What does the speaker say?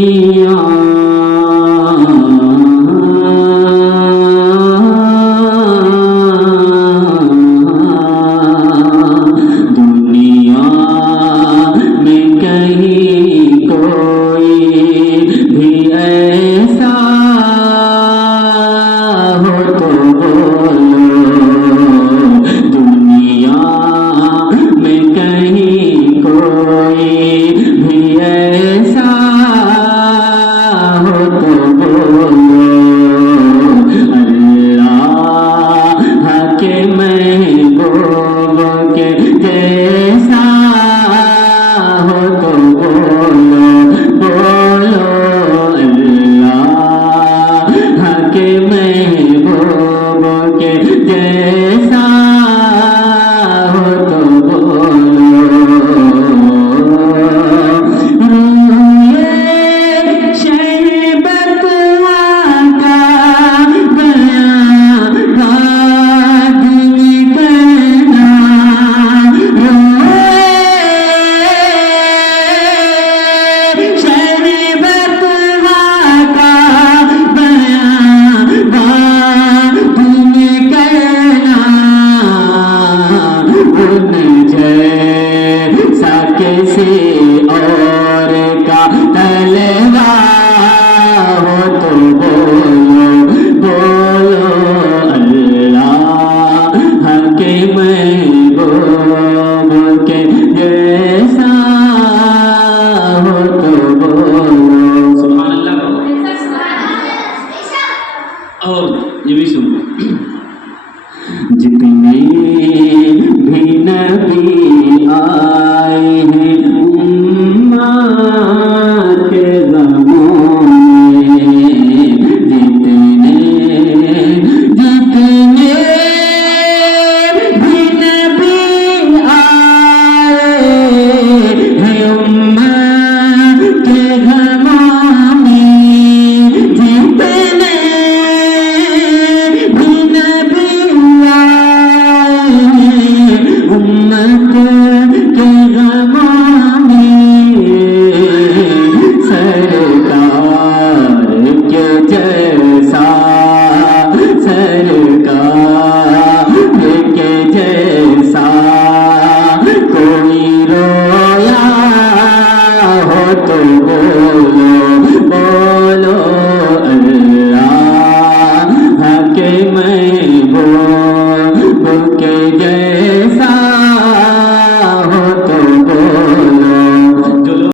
दुनिया दुनिया में कहीं कोई भी ऐसा हो तो बोलो दुनिया में कहीं कोई भी ऐसा हो तो बोलो अल्लाह के महबूब के जैसा हो तो बोलो बोलो अल्लाह के महबूब के जैसा हो तो बोलो रूए शरबत का बयां बात निकलना रूए शरबत का बयां बात निकलना उन जैसा किसी और का तलवा हो तो बोलो बोलो अल्लाह के महबूब के जैसा हो तो बोलो सुभान अल्लाह और ये भी सुनो जितने भी नबी आए हैं उम्मत के ज़माने में जितने जितने भी नबी आए हैं उम्मत